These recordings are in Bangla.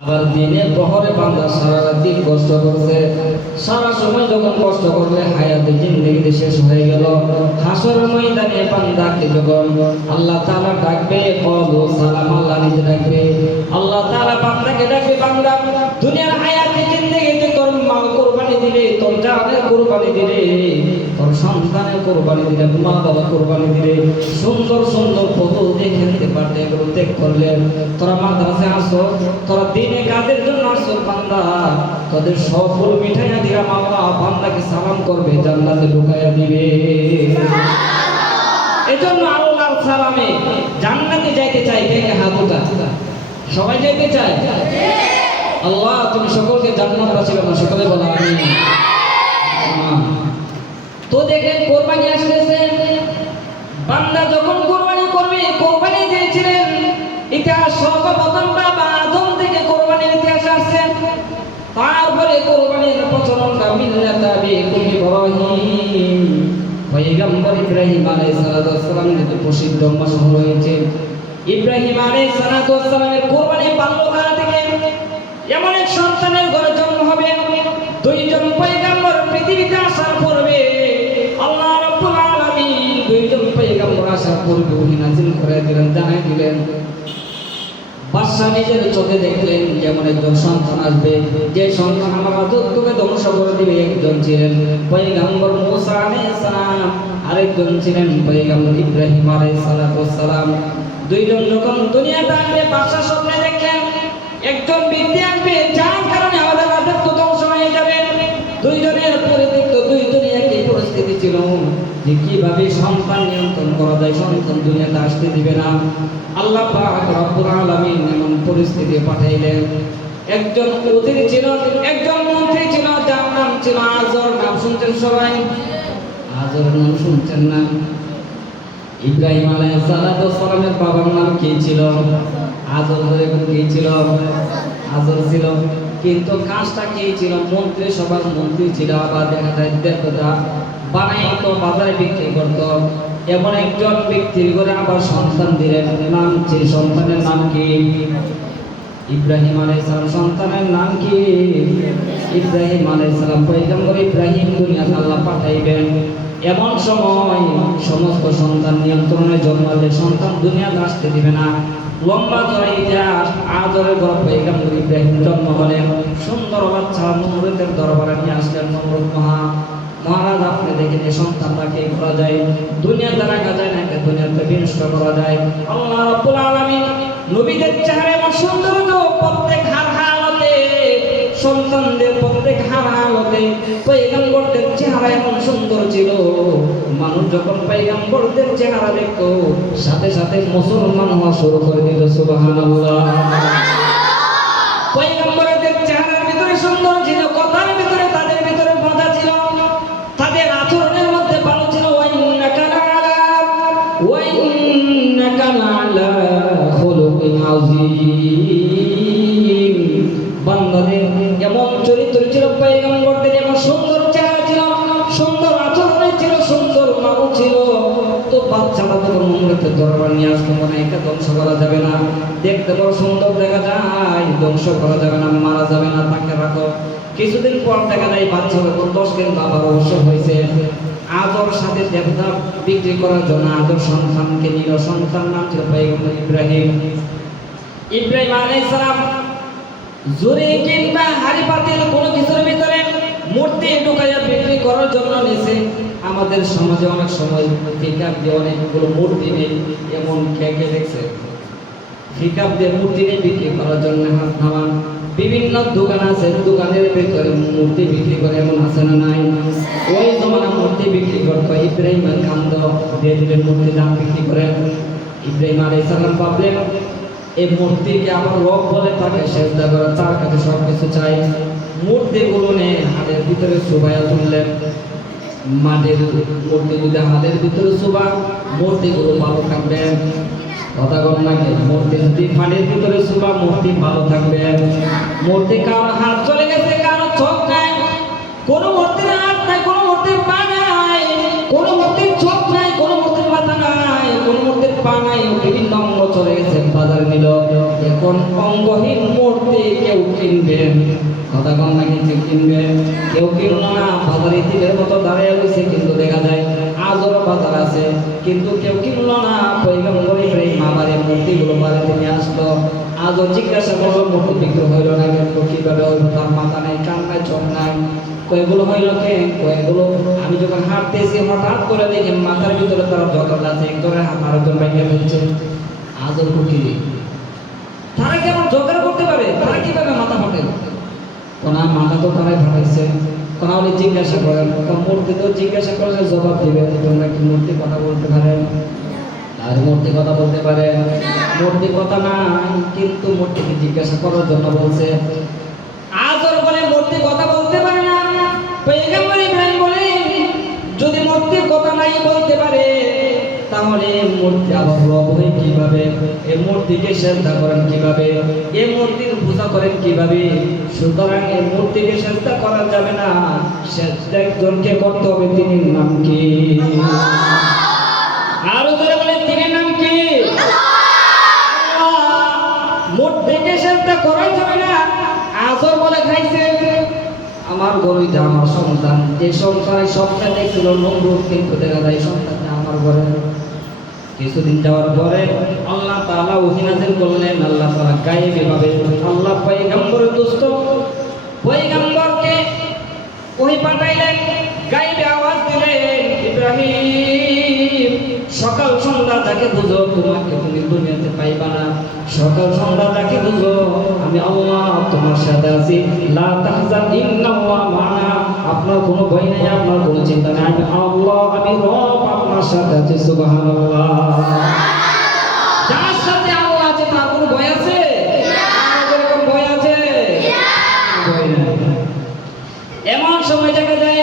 আবার দিনে প্রহরে বান্দা সারা দিন কষ্ট করছে, সারা সময় যখন কষ্ট করলে হায়াতে জিন্দেগিতে শেষ হয়ে গেল, হাসরের ময়দানে বান্দাকে যখন আল্লাহ তাআলা ডাকবে, কলু সালাম, আল্লাহ নিজে ডাকবে, আল্লাহ তাআলা বান্দাকে ডাকবে, বান্দা দুনিয়ার হায়াতে জিন্দেগিতে তোর মা কুরবানি দিলে, তোর জানের কুরবানি দিলে, তোর সন্তানের কুরবানি দিলে, মা বাবা কুরবানি দিলে, সুন্দর সুন্দর ফটো দেখে নিতে পারতে, এগুলো ত্যাগ করলে, তোরা মাদ্রাসায় আসো, তোরা দিনে কাজের জন্য আসো, বান্দা তোদের সফল মিঠাইয়া দিয়া আল্লাহ বান্দাকে সালাম করবে, জান্নাতে ঢুকাইয়া দিবে। এজন্য আল্লাহর সালামে জান্নাতে যাইতে চাই, কে কে হাত উঠা? সবাই যাইতে চায়? আল্লাহ তুমি সকলকে জান্নাত বাসী বানাও, সকলে বলো আমিন। তো দেখেন কোরবানি আসতেছে, বান্দা যখন কোরবানি করবে, কোরবানি দিয়েছিলেন, ইতিহাস সর্বপ্রথম বাবা আদম থেকে কোরবানির ইতিহাস আসছে। তারপরে কোরবানির প্রচলনটা মিল্লাত আবিকুম ইব্রাহিম, পয়গম্বর ইব্রাহিম আলাইহিস সালাম থেকে প্রসিদ্ধ মাসহ রয়েছে। ইব্রাহিম আলাইহিস সালামের কোরবানি বাল্যকাল থেকে এমন এক সন্তানের ঘরে জন্ম হবে, দুইজন পয়গম্বর পৃথিবীতে আসার পূর্বে আল্লাহ রাব্বুল আলামিন দুইজন পয়গম্বর আসার পূর্বে ওহী নাযিল করে দিলেন, জানাই দিলেন। বাদশা নিজের চোখে দেখলেন যেমন একজন সন্তান আসবে, যে সন্তান আমার রাজত্বকে ধ্বংস করে দিবে। একজন ছিলেন পয়গম্বর মূসা আলাইহিস সালাম, আরেকজন ছিলেন পয়গম্বর ইব্রাহিম আলাইহিস সালাম। দুইজন যখন দুনিয়াতে আসবে, বাদশা স্বপ্নে দেখলেন একজন ব্যক্তি আসবে যার কারণে আমাদের রাজত্ব ধ্বংস হয়ে যাবে। দুইজনের পরিত্যক্ত দুই দুনিয়া কি পরিস্থিতি ছিল, যে কিভাবে সন্তান নিয়ন্ত্রণ করা যায়, সন্তান দুনিয়াতে আসতে দিবে না। আল্লাহ পাক রব্বুল আলামিন এমন পরিস্থিতি পাঠাইলেন। একজন উজির ছিল, একজন মন্ত্রী ছিল, যার নাম ছিল আজর। নাম শুনছেন সবাই? আজর নাম শুনছেন না? ইব্রাহিম আলাইহিস সালামের বাবার নাম কি ছিল? আজর কি ছিল? আজর ছিল। কিন্তু কাজটা কি ছিল? মন্ত্রী, সবার মন্ত্রী ছিল। আবার দেখা যায় দেবতা বানাইতো, বাজারে বিক্রি করতো। এমন একজন ব্যক্তির ঘরে আবার সন্তান দিলেন, নাম ছিল, সন্তানের নাম কি? ইব্রাহিম আলাইহিস সালাম। সন্তানের নাম কি? ইব্রাহিম আলাইহিস সালাম। পয়গম্বর ইব্রাহিম দুনিয়াতে আল্লাহ পাঠাইবেন। এমন সময় সমস্ত সন্তান নিয়ন্ত্রণে জন্মালে সন্তান দুনিয়াতে আসতে দিবে না। লম্বা ধরে ইতিহাস, আজরের ঘর পয়গম্বর ইব্রাহিম জন্ম হলেন। সুন্দর বাচ্চা নমরুদের দরবারে নিয়ে আসলেন। নমরুদ মহারাজ, আপনি দেখেন এই সন্তানটাকে করা যায়, দুনিয়াতে রাখা যায় না, দুনিয়াতে বিনষ্ট করা যায়। আল্লাহ রাব্বুল আলামিন নবীদের চেহারা এমন সুন্দর, প্রত্যেক হালতে সন্তানদের, প্রত্যেক হালতে পয়গম্বরদের চেহারা এমন সুন্দর ছিল, মানুষ যখন পয়গম্বরদের চেহারা দেখতো সাথে সাথে মুসলমান হওয়া শুরু করে দিল। সুবহানাল্লাহ। পয়গম্বরদের চেহারার ভিতরে সুন্দর ছিল, কথার ভিতরে তাদের ভিতরে মজা ছিল, তাদের আচরণের মধ্যে ভালো ছিল। ওয়া ইন্নাকা লাআলা খুলুকিন আযীম। বান্দাদের এমন চরিত্র ছিল, পয়গম্বরদের এমন সুন্দর চেহারা ছিল, সুন্দর আচরণ ছিল, সুন্দর মানুষ ছিল। তো বাচ্চাটা তখন নমরুদের দরবার নিয়ে আসলো, মনে এটা ধ্বংস করা যাবে না, দেখতে বড় সুন্দর দেখা যায়, ধ্বংস করা যাবে না, মারা যাবে না, তাকে রাখো। কিছুদিন পর দেখা যায় বাচ্চা যখন 10 দিন আবার অবসর হয়েছে, আজর সাথে দেবতা বিক্রি করার জন্য আজর সন্তানকে নিল। সন্তান নাম ছিল পয়গম্বর ইব্রাহিম। ইব্রাহিম আলাইহিস সালাম জুরি কিংবা হাড়ি পাতিল কোনো কিছুর ভিতরে মূর্তি ঢুকাইয়া বিক্রি করার জন্য নিছে। আমাদের সমাজে অনেক সময় ফিকাপ দিয়ে অনেকগুলো মূর্তি নেই, এমন কে দেখছে? ফিকাপ দিয়ে মূর্তি নিয়ে বিক্রি করার জন্য হাত নামান। বিভিন্ন দোকান আছে, দোকানের ভিতরে মূর্তি বিক্রি করে, এমন আছে না নাই? ওই জমানা মূর্তি বিক্রি করতো। ইব্রাহিম কান্দ দিয়ে দিলেন, মূর্তি দাম বিক্রি করেন। ইব্রাহিম আলাইহিস সালাম ভাবলেন এই মূর্তিকে আবার রব বলে তাকে সেজদা করে, তার কাছে সবকিছু চাই। মূর্তিগুলো নিয়ে হাতের ভিতরে চুবাইয়া তুললেন। মাটির মূর্তি যদি হাতের ভিতরে চুবা, মূর্তিগুলো ভালো থাকবে। কথা বল নাকি? মূর্তি যদি পানির ভিতরে চুবা, মূর্তি ভালো থাকবে। মূর্তি কারো হাত চলে গেছে, কারো চোখ নাই, কোনো মূর্তির হাত নাই, কোনো মূর্তির পা নাই, কোনো মূর্তির চোখ নাই, কোনো মূর্তির মাথা নাই, কোনো মূর্তির পা নাই, বিভিন্ন অঙ্গ চলে গেছে, বাজারে নিল। এখন অঙ্গহীন মূর্তি কেউ কিনবে, কথা কম নাকি কিনবে? কেউ কিনলো না, বাজারে তীরের মতো দাঁড়িয়ে রয়েছে, কিন্তু দেখা যায় আজও বাজার আছে, কিন্তু কেউ কিনলো না। পয়গম্বর ইব্রাহিম আবার এই মূর্তিগুলো বাড়িতে নিয়ে আসলো। আজও জিজ্ঞাসা করলো মূর্তি বিক্রি হইল না, কিন্তু কিভাবে হইল? তার মাথা নেই, কান নাই, চোখ নাই। কয়েকগুলো হইল কে? কয়েকগুলো আমি যখন হাঁটতেছি হঠাৎ করে দেখি মাথার ভিতরে তারা জগৎ আছে, একজনের হাত আরেকজন বাইকে ফেলছে। আজও কুকিরি তারা কেমন ঝগড়া করতে পারে? তারা কিভাবে মাথা ফাটে? কোনা মাথা তো তারাই ফাটাইছে। কোনা হলে জিজ্ঞাসা করেন, মূর্তি তো জিজ্ঞাসা করলে জবাব দিবে, তোমরা কি মূর্তি কথা বলতে পারেন? আর মূর্তি কথা বলতে পারে? মূর্তি কথা নাই, কিন্তু মূর্তিকে জিজ্ঞাসা করার জন্য বলছে। আজর বলে মূর্তি কথা বলতে পারে না। পয়গম্বর ইব্রাহিম বলে যদি মূর্তি কথা নাই বলতে পারে, তাহলে মূর্তি আবার রব হয়ে কিভাবে? এই মূর্তিকে সেজদা করেন কিভাবে? এই মূর্তির পূজা করেন কিভাবে? সুতরাং এই মূর্তিকে সেজদা করা যাবে না, সেজদা একজনকে করতে হবে। তিনি নাম কি? আরো ধরে বলে তিনি নাম কি? মূর্তিকে সেজদা করা যাবে না। আজর বলে খাইছে আমার গরুইটা আমার সন্তান, যে সংসারে সবচেয়ে দেখছিল নমরুদ, কিন্তু দেখা যায় সন্তানটা আমার ঘরে। কিছুদিন যাওয়ার পরে আল্লাহ তাআলা ওহী নাযিল করলেন। আল্লাহ তাআলা গায়েবী ভাবে আল্লাহ পয়গম্বরের দোস্ত পয়গম্বরকে ওহী পাঠাইলেন, গায়েবী আওয়াজ দিলেন, ইব্রাহিম সকাল সন্ধ্যা যাকে বুঝো তোমাকে তুমি দুনিয়াতে পাইবা না। সকাল সন্ধ্যা যাকে বুঝো আমি আল্লাহ তোমার সাথে আছি। লা তাহজান ইন্নাল্লাহ মা'না, আপনার কোনো ভয় নেই, আপনার কোনো চিন্তা নেই, আমি আল্লাহ, আমি রব আপনার সাথে আছি। সুবহানাল্লাহ। যার সাথে আল্লাহ আছে তার কোনো ভয় আছে? এরকম ভয় আছে? ভয় নাই। এমন সময় দেখা যায়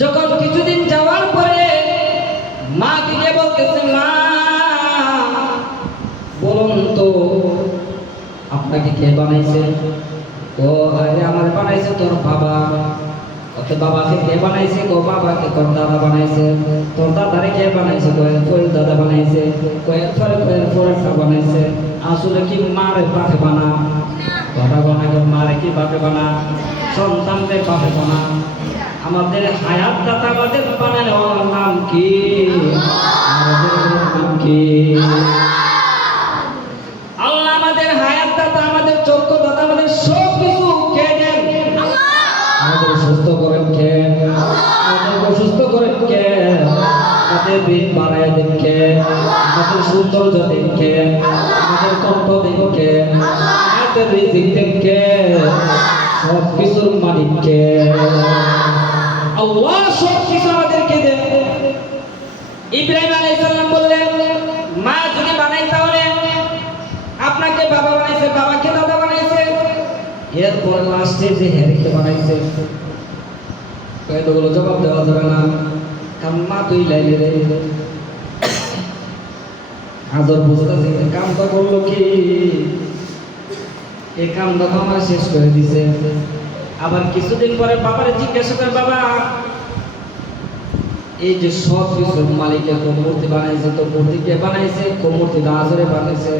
যখন কিছুদিন যাওয়ার পরে মা গিয়ে বলতেছে, মা বলুন তো আপনাকে কে বানাইছে? ও আরে আমার বানাইছে তোর বাবা। ওকে বাবাকে কে বানাইছে? ও বাবাকে তোর দাদা বানাইছে। তোর দাদারে কে বানাইছে? তোর দাদা বানাইছে। কয়েকটা বানাইছে। আসলে কি মারে বাপে বানা? কথা বানাকে মারে কি বাপে বানা? সন্তানদের বাপে বানা। আমাদের হায়াত দাতা আমাদের বানানো নাম কি? নাম কি? আল্লাহ আমাদের হায়াত দাতা, আমাদের চক্ষু দাতা, আমাদের সব কিছু কে দেন? আমাদের সুস্থ করেন কে? আমাদের অসুস্থ করেন কে? আমাদের বীর বাড়ায় দেন কে? আমাদের সৌন্দর্য দেন কে? আমাদের কণ্ঠ দেন কে? আমাদের রিজিক দেন কে? সব কিছুর মালিক কে? আল্লাহ সব কিছু আমাদেরকে দেন। ইব্রাহিম আলাইহিস সালাম বললেন, মা যদি বানাই তাহলে আপনাকে বাবা বানাইছে, বাবাকে দাদা বানাইছে, এরপর লাস্টে যে হেরিকে বানাইছে। কয়েকগুলো জবাব দেওয়া যাবে না, কাম্মা তুই লাইলে রে। আদর বুঝতেছি কামটা করলো কি? এই কামটা তো আমার শেষ করে দিছে। আবার কিছুদিন পরে বাবারে জিজ্ঞাসা করে, বাবা এই যে সব কিছুর মালিকের মূর্তি বানাইছে, তো মূর্তি কে বানাইছে? মূর্তি আজরে বানাইছে।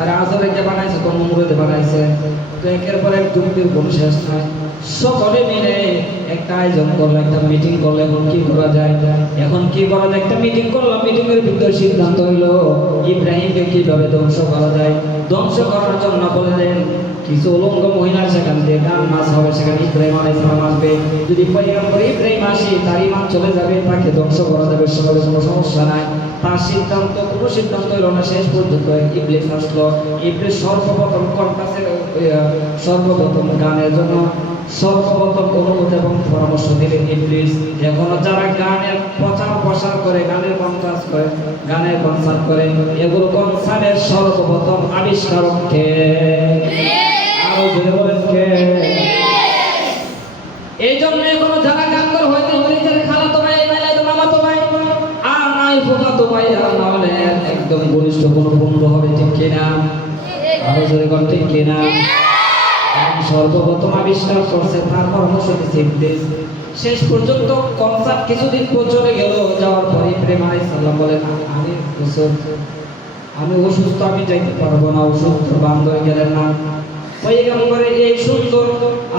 আর আজরে কে বানাইছে? কোন মূর্তি বানাইছে? তো একের পর এক যুক্তির কোন শেষ নাই। সকলে মিলে একটা আয়োজন করলো, একটা মিটিং করলো। এখন কি করা যায়? এখন কি করা যায়? একটা মিটিং করলো। মিটিং এর ভিতরে সিদ্ধান্ত হইলো ইব্রাহিমকে কিভাবে ধ্বংস করা যায়। ধ্বংস করার জন্য বললেন কিছু উলঙ্গ মহিলা সেখান থেকে গান নাচ হবে, সেখানে ইব্রাহিম আলাইহিস সালাম আসবে। যদি পয়গম্বর ইব্রাহিম আসে তার ঈমান চলে যাবে, তাকে ধ্বংস করা যাবে, সেভাবে কোনো সমস্যা নাই। তার সিদ্ধান্ত কোনো সিদ্ধান্ত হইল না। শেষ পর্যন্ত ইবলিস আসলো। ইবলিস সর্বপ্রথম সর্বপ্রথম গানের জন্য সর্বপ্রথম অনুমতি এবং পরামর্শ দিলেন ইবলিস। এখনো যারা গানের প্রচার প্রসার করে, গানের কনসার্ট করে, গানের কনসার্ট করে, এগুলো কনসার্টের সর্বপ্রথম আবিষ্কারক কে? আরো জোরে বলেন কে? এই জন্য এখনো যারা গান করে হয়তো হরিচার খালাতো ভাই, নাইলে মামাতো ভাই, আর নাই ফুফাতো ভাই, আর না হলে একদম ঘনিষ্ঠ কোনো বন্ধু হবে, ঠিক কিনা? আরো জোরে বলেন ঠিক কিনা? সর্বপ্রথম আবিষ্কার করছে, তার পরামর্শ দিচ্ছে ইবলিস। শেষ পর্যন্ত কনসার্ট কিছুদিন পর চলে গেল, যাওয়ার পরে ইব্রাহিম আলাইহিস সালাম বলেন, আমি অসুস্থ, আমি যাইতে পারবো না, অসুস্থ বান্ধব গেলেন না। পয়গম্বরের এই সুন্দর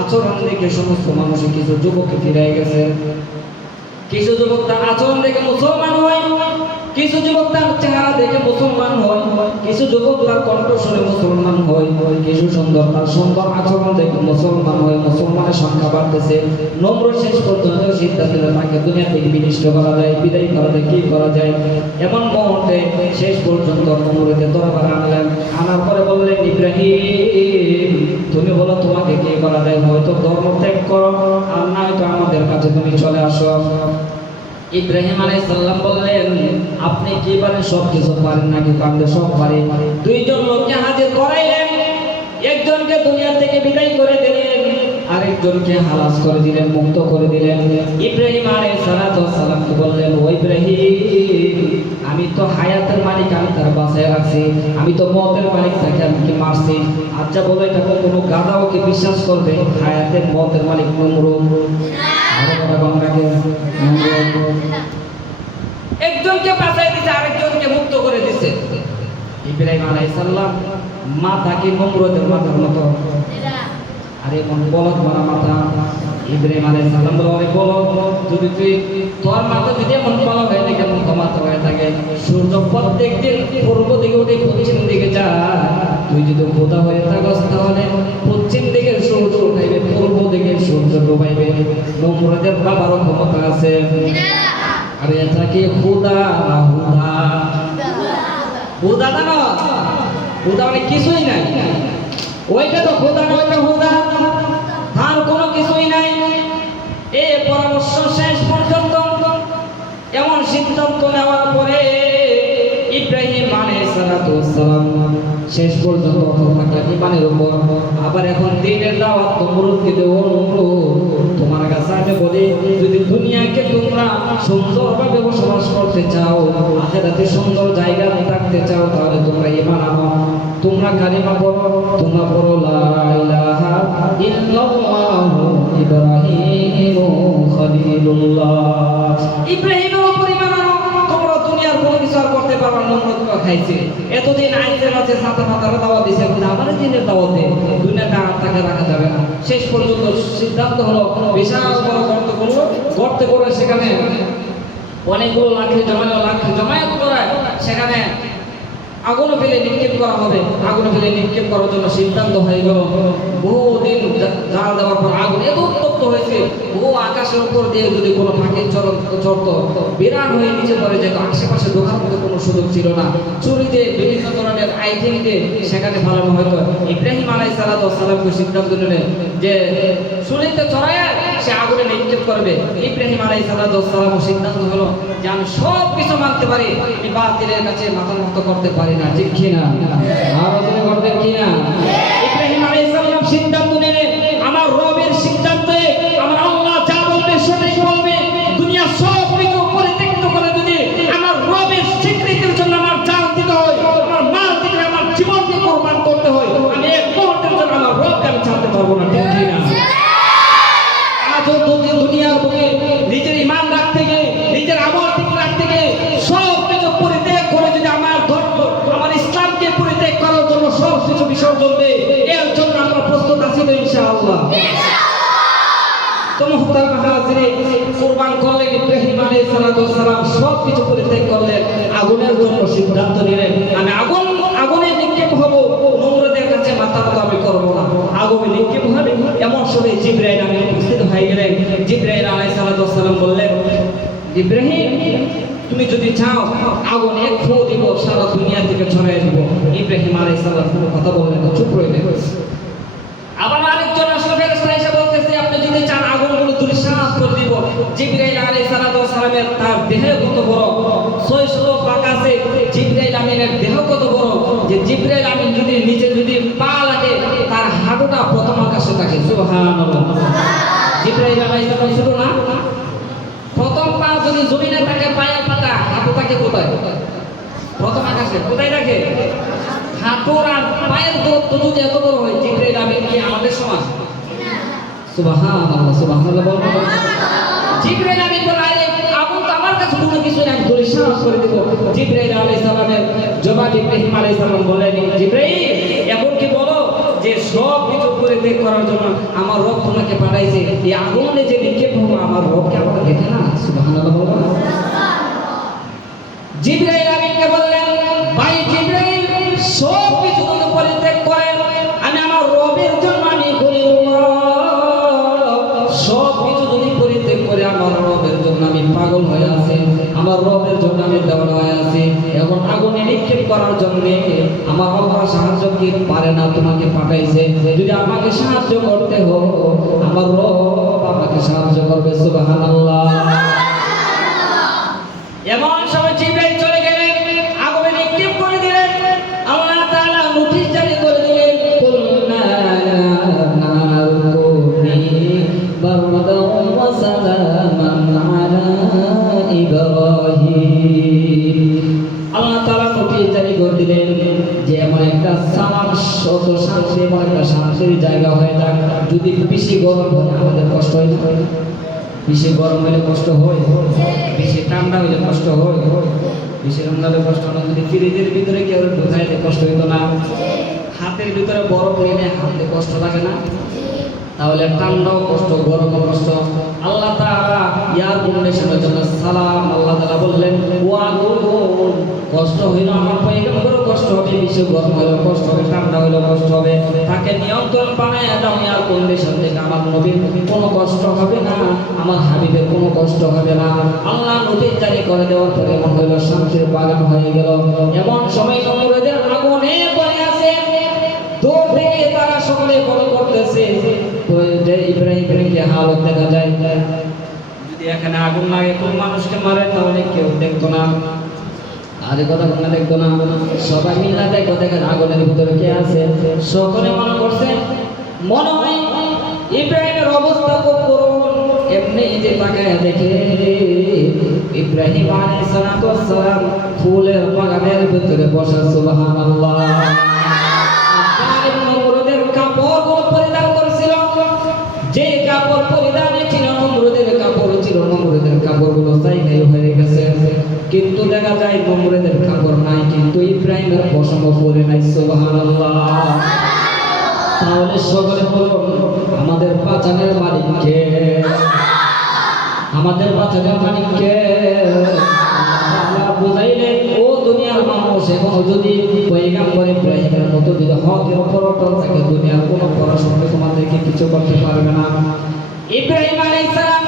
আচরণ দেখে সমস্ত মানুষ কিছু যুবককে ফিরে গেছে। কিছু যুবক তার আচরণ দেখে মুসলমান হয়, কিছু যুবক তার চেহারা দেখে মুসলমান হয়, কিছু যুবক তার কণ্ঠ শুনে মুসলমান হয়, কিছু সুন্দর তার সুন্দর আচরণ দেখে মুসলমান হয়। মুসলমানের সংখ্যা বাড়তেছে। নমরুদ শেষ পর্যন্ত সিদ্ধান্ত নিল তাকে দুনিয়া থেকে বিনষ্ট করা যায়, বিদায় করা যায়, কি করা যায়। এমন মুহূর্তে শেষ পর্যন্ত নমরুদের দরবারে আনলেন। আনার পরে বললেন, ইব্রাহিম তুমি বলো তোমাকে কি করা যায়, হয়তো ধর্ম ত্যাগ করো, আর না হয়তো আমাদের কাছে তুমি চলে আসো। ইব্রাহিম আলাইহিস সালাম বললেন, আপনি কি পারেন? সব কিছু পারেন নাকি? কান্দে সব পারে। দুইজন লোককে হাজির করাইলেন, একজনকে দুনিয়া থেকে বিদায় করে দিলেন, আরেকজনকে হালাস করে দিলেন, মুক্ত করে দিলেন। ইব্রাহিম আলাইহিস সালামকে বললেন, ও ইব্রাহিম আমি তো হায়াতের মালিক, আমি তার বাঁচায় রাখছি, আমি তো মতের মালিক, তাকে আমি কি মারছি? আচ্ছা বলো, এটা কোনো গাধাও কি বিশ্বাস করবে? হায়াতের মতের মালিক নমরুদ একজনকে বাঁচাই দিছে, আরেকজনকে মুক্ত করে দিছে। ইব্রাহিম আলাইহিস সালাম মাথাকে নমরুদের মাথার মতো, আরে মন বলদ মারা মাথা। ইব্রাহিম আলাইহিস সালাম বলে, বলো যদি তুই তোর মাথা যদি এমন বলা হয় না, কেমন মাথা হয়ে থাকে? সূর্য প্রত্যেক দিন পূর্ব দিকে উঠে পশ্চিম দিকে যায়, তুই যদি খোদা হয়ে থাকস তাহলে পশ্চিম দিকে সূর্য উঠাইবে, পূর্ব দিকে সূর্য ডুবাইবে। নমরুদের বাবারও ক্ষমতা আছে। আরে এটা কি খোদা না হুদা? হুদা না, হুদা মানে কিছুই নাই। ওইটা তো খোদা না, ওইটা হুদা, আর কোনো কিছুই নাই। এই পরামর্শ শেষ পর্যন্ত এমন সিদ্ধান্ত নেওয়ার পরে ইব্রাহিম আলাইহিস সালাম শেষ পর্যন্ত ইমানের উপর। আবার এখন দ্বীনের দাওয়াত নমরুদকে দেও। তোমার কাছে আমি বলি, যদি দুনিয়াকে তোমরা সুন্দরভাবে বসবাস করতে চাও, আখিরাতে সুন্দর জায়গা থাকতে চাও, তাহলে তোমরা ঈমান আনো, তোমরা কালিমা পড়ো, তোমরা পড়ো লা ইলাহা ইল্লাল্লাহু ইব্রাহিমু খলিলুল্লাহ। ইব্রাহিমের উপর ঈমান আনো, তোমরা দুনিয়ার কোনো কিছু আর করতে পারবে না। নমরুদ খাইছে এতদিন আইনের কাছে সাথে মাথার দাওয়াত দিয়েছে, আমার দিনের দাওয়াত দেয়, দুনিয়াটা আর তাকে রাখা যাবে না। শেষ পর্যন্ত সিদ্ধান্ত হলো, বিশাল বড় গর্ত করলো, গর্ত করে সেখানে অনেকগুলো লাকড়ি জমায়েত করায়, সেখানে আগুন ফেলে নিক্ষেপ করা হবে। আগুন ফেলে নিক্ষেপ করার জন্য সিদ্ধান্ত হয়ে গেল। বহুদিন জাল দেওয়ার পর আগুন এত উত্তপ্ত হয়েছে, বহু আকাশের উপর দিয়ে যদি কোনো পাখি চড়ত, বিরাট হয়ে নিচে পড়ে যেত, আশেপাশে ঢোকার মতো কোনো সুযোগ ছিল না। চুরিতে বিভিন্ন ধরনের আইটেম দিয়ে সেখানে ফালানো হয়তো। ইব্রাহিম আলাইহিস সালামকে সিদ্ধান্ত নিলেন যে চুরিতে চড়ায় সে আগুনে নিক্ষেপ করবে। ইব্রাহিম আলাইহিস সালাম সিদ্ধান্ত হলো যে আমি সব কিছু মানতে পারি, আমি বাতিলের কাছে মাথা নত করতে পারি না, ঠিক কিনা? আর করতে কিনা? ইব্রাহিম আলাইহিস সালাম সিদ্ধান্ত নিলেন, আমার রবের সিদ্ধান্তে আমার আল্লাহ যা বলবে সেটাই বলবে। দুনিয়া সব কিছু পরিত্যক্ত করে যদি আমার রবের স্বীকৃতির জন্য আমার জান দিতে হয়, আমার মাল দিতে হয়, আমার জীবনকে কোরবান করতে হয়, আমি এক মুহূর্তের জন্য আমার রবকে আমি ছাড়তে পারবো না, ঠিক কিনা? দুনিয়ার বুকে নিজের ঈমান রাখতে গিয়ে, নিজের আমল ঠিক রাখতে গিয়ে সব কিছু পরিত্যাগ করে যদি আমার ধর্ম, আমার ইসলামকে পরিত্যাগ করার জন্য সব কিছু বিসর্জন দেয়, এর জন্য আমরা প্রস্তুত আছি তো ইনশাআল্লাহ। তো মুহতারাম হাজিরিন, কুরবান করলেন ইব্রাহিম আলাইহিস সালাম, সব কিছু পরিত্যাগ করলেন, আগুনের জন্য সিদ্ধান্ত নিলেন, আমি আগুনে নিক্ষেপ হব, নমরুদের কাছে মাথা নত আমি করব না, আগুনে নিক্ষেপ হবে। এমন সময় জিবরাইল আমিন উপস্থিত হয়ে গেলেন। জিবরাইল আলাইহিস সালাম বললেন, ইব্রাহিম তুমি যদি চাও আগুন এক ফু দিব, সারা দুনিয়া থেকে ছড়াই দিব। ইব্রাহিম আলাইহিস সালাম কোনো কথা বললেন না, চুপ রইলেন। আবার আরেকজন আসলে ফেরেশতা এসে বলতেছে, আপনি যদি চান আগুনগুলো ধূলিসাৎ করে দিব। জিবরাইল আলাইহিস সালামের তার দেহ কত বড়, 600 পাক আছে। জিবরাইল আমিনের দেহ কত বড় যে জিবরাইল আমিন যদি নিচে যদি পা লাগে, তার হাঁটুটা প্রথম আকাশে থাকে। সুবহানাল্লাহ। জিবরাইল আলাইহিস সালাম শুধু না, প্রথম পা যদি জমিনে থাকে, পায়ের পাতা, হাঁটু থাকে কোথায়? প্রথম আকাশে। কোথায় থাকে? হাঁটুর আর পায়ের দূরত্ব যদি এত বড় হয়, জিবরাইল আমিন কি আমাদের সমান? সুবহানাল্লাহ, সুবহানাল্লাহ বলুন। জিবরাইল আমিন বলে, আগুন তো আমার কাছে কোনো কিছু না, আমি তোরে সাহস করে দেব। জিবরাইল আলাইহিস সালামের জবাব ইব্রাহিম আলাইহিস সালাম বললেন, জিবরাইল এখন কি বলো যে সব কিছু পরিত্যাগ করার জন্য আমার রব তোমাকে পাঠাইছে, এই আগুনে যে নিক্ষেপ হবো আমার রবকে আমাকে দেখে না? সুবহানাল্লাহ বলুন। জিবরাইল আমিনকে বললেন, ভাই জিবরাইল সব কিছু যদি পরিত্যাগ করেন, আমি আমার রবের জন্য আমি খলিলুল্লাহ সব কিছু যদি পরিত্যাগ করে আমার রবের জন্য আমি পাগল হয়ে আছি, আমার রবের জন্য আমি দেওয়ানা হয়ে আছি, এখন আগুনে নিক্ষেপ করার জন্য আমার আল্লাহ সাহায্য কি পারে না, তোমাকে পাঠাইছে, যদি আমাকে সাহায্য করতে হয় আমার রব আমাকে সাহায্য করবে। সুবহানাল্লাহ। এমন সময় জিবরাইল চলে গেলেন, আগুনে নিক্ষেপ করে দিলেন। আল্লাহ তাআলা নোটিশ জারি করে দিলেন, কুলনা নারকুনি বারদান ওয়া সালামান আলা ইব্রাহিম। আল্লাহ তাআলা নোটিশ জারি করে দিলেন যে এমন একটা সালাম শত শান্তি, এমন একটা শান্তির জায়গা হয়ে যাক, যদি বেশি গরম হয় আমাদের কষ্ট হয় না? বেশি গরম হলে কষ্ট হয়, বেশি ঠান্ডা হলে কষ্ট হয়, বেশি ঠান্ডা হলে কষ্ট হয় না। যদি ফ্রিজের ভিতরে কেউ ঢুকাইলে কষ্ট হইতো না? হাতের ভিতরে বরফ নিলে হাতে কষ্ট লাগে না? তাহলে ঠান্ডাও কষ্ট, গরমও কষ্ট। আল্লাহ তাআলা ইয়ার কন্ডিশনের জন্য সালাম, আল্লাহ তাআলা বললেন ওয়া গুন, কষ্ট হইল আমার পয়গম্বরের কষ্ট হবে, বেশি গরম হইলেও কষ্ট হবে, ঠান্ডা হইলেও কষ্ট হবে, তাকে নিয়ন্ত্রণ বানায় দাও ইয়ার কন্ডিশন থেকে, আমার নবীর কোনো কষ্ট হবে না, আমার হাবিবের কোনো কষ্ট হবে না। আল্লাহ নোটিশ জারি করে দেওয়ার পরে এমন হইল শান্তির বাগান হয়ে গেল। এমন সময় নমরুদের আগুনে পড়ে আছে, দূর থেকে তারা সকলে ফলো করতেছে যে ইব্রাহিমের কি হালত দেখা যায়। যদি এখানে আগুন লাগে কোন মানুষকে মারে তাহলে কেউ দেখতো না, আর কথা কোনো দেখতো না, সবাই মিলে দেখো দেখেন আগুনের ভিতরে কে আছে। সকলে মনে করছে মনে হয় ইব্রাহিমের অবস্থা খুব করুণ। এমনি যে তাকায় দেখে ইব্রাহিম আলাইহিস সালাম ফুলের বাগানের ভিতরে বসা। সুবহানাল্লাহ। নমরুদের কাপড় পরিধান করেছিল, যে কাপড় পরিধানে ছিল নমরুদের কাপড় ছিল, নমরুদের কাপড়গুলো সাইকেল হয়ে গেছে, কিন্তু দেখা যায় নমরুদের কাপড় নাই, কিন্তু ইব্রাহিমের পশম পরে নাই। সুবহানাল্লাহ। তাহলে সকলে বলুন আমাদের বাঁচানোর মালিক কে? আমাদের বাঁচানোর মালিক কে? আল্লাহ বুঝাইলেন ও দুনিয়ার মানুষ, এখন যদি পয়গম্বর ইব্রাহিমের মতো যদি হকের উপর অটল থাকে, দুনিয়ার কোনো পড়াশোনা তোমাদেরকে কিছু করতে পারবে না। ইব্রাহিম আলাইহিস সালাম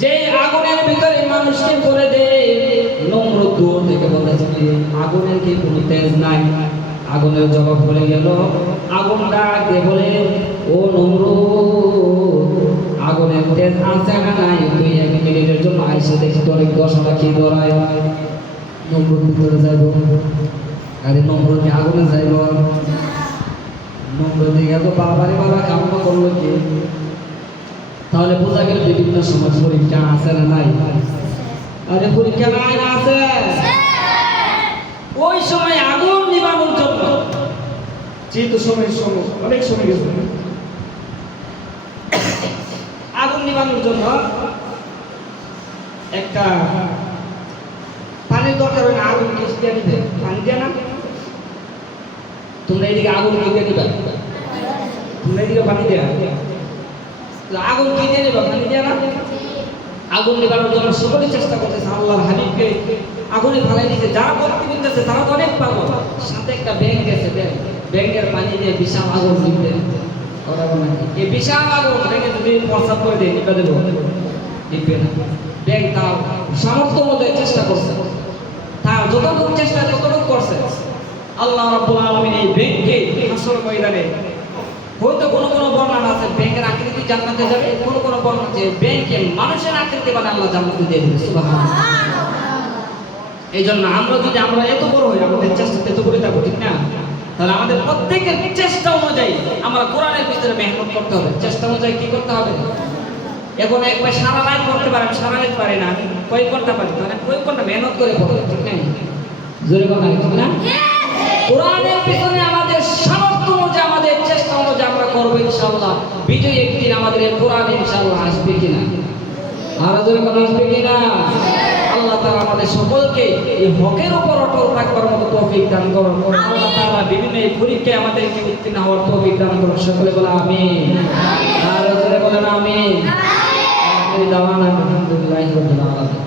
যে আগুনের ভিতরে মানুষকে করে দেয়, নমরুদ দূর থেকে বলেছে আগুনের কি কোনো তেজ নাই? আগুনের জবাব বলে গেল, আগুন ডাক দিয়ে বলে ও নমরুদ আগুনের তেজ আছে না নাই? তুই এক মিনিটের জন্য আইসে দেখি তোর দশটা কি ধরায়। নমরুদ ভিতরে যাইব, আরে নমরুদ আগুনে যাইব, নমরুদ গেল বাবারে বাবা কামনা করলো কি? তাহলে বোঝা গেল বিভিন্ন সময় পরীক্ষা আছে না নাই? আরে পরীক্ষা নাই না আছে? ওই সময় আগুন নিবানোর জন্য যেহেতু সময় অনেক সময় গেছে, আগুন নিবানোর জন্য একটা পানির দরকার হয় না, আগুন কেস দিয়ে দিবে, পানি দিয়ে না? তোমরা এদিকে আগুন কি দিয়ে দিবা? তোমরা এদিকে পানি দেয়া, আগুন কি দিয়ে দিবা? পানি দিয়ে না? আগুন নিবানোর জন্য সকলে চেষ্টা করতেছে, আল্লাহর হাবিবকে আগুনে ফেলাই দিতে। যারা বলতে বলতেছে তারা তো অনেক পাগল। সাথে একটা ব্যাংক গেছে, ব্যাংকের পানি দিয়ে বিশাল আগুন নিতে, এই বিশাল আগুন ব্যাংকে যদি প্রস্তাব করে দিয়ে নিবে দেবো, নিবে না। ব্যাংক তাও সামর্থ্য মতো চেষ্টা করছে, তার যতটুকু চেষ্টা ততটুকু করছে। আল্লাহ রাব্বুল আলামিন এই ব্যাংককে হাসর ময়দানে, হয়তো কোনো কোনো বর্ণনা আছে ব্যাংকের আকৃতি জান্নাতে যাবে, কোনো কোনো বর্ণনা আছে ব্যাংকে মানুষের আকৃতি বানায় আল্লাহ জান্নাতে দিয়ে দিবে। সুবহানাল্লাহ। এই জন্য আমরা এত বড় হই, আমাদের চেষ্টা এত করে থাকবো, ঠিক না? তাহলে আমাদের প্রত্যেকের চেষ্টা অনুযায়ী আমরা কোরআনের ভিতরে মেহনত করতে হবে। চেষ্টা অনুযায়ী কি করতে হবে? এখন একবার সারা রাত করতে পারি, আমি সারা রাত পারি না, আমি কয়েক ঘন্টা পারি, মানে কয়েক ঘন্টা মেহনত করে পড়তে, ঠিক না? জোরে কথা ঠিক না? কোরআনের পিছনে আমাদের সামর্থ্য অনুযায়ী, আমাদের চেষ্টা অনুযায়ী আমরা করবো ইনশাআল্লাহ। ইনশাআল্লাহ বিজয় একদিন আমাদের এই কোরআন ইনশাআল্লাহ আসবে কিনা, আর যখন আসবে কিনা, আল্লাহ তাআলা আমাদের সকলকে এই হকের উপর অটল থাকবার মতো তৌফিক দান করুন। আল্লাহ তাআলা বিভিন্ন পরীক্ষায় আমাদেরকে উত্তীর্ণ হওয়ার তৌফিক দান করুন। সকলে বলে আমিন, আর জোরে বলেন আমিন। আমিন। দাওয়ানা আলহামদুলিল্লাহি রাব্বিল আলামিন।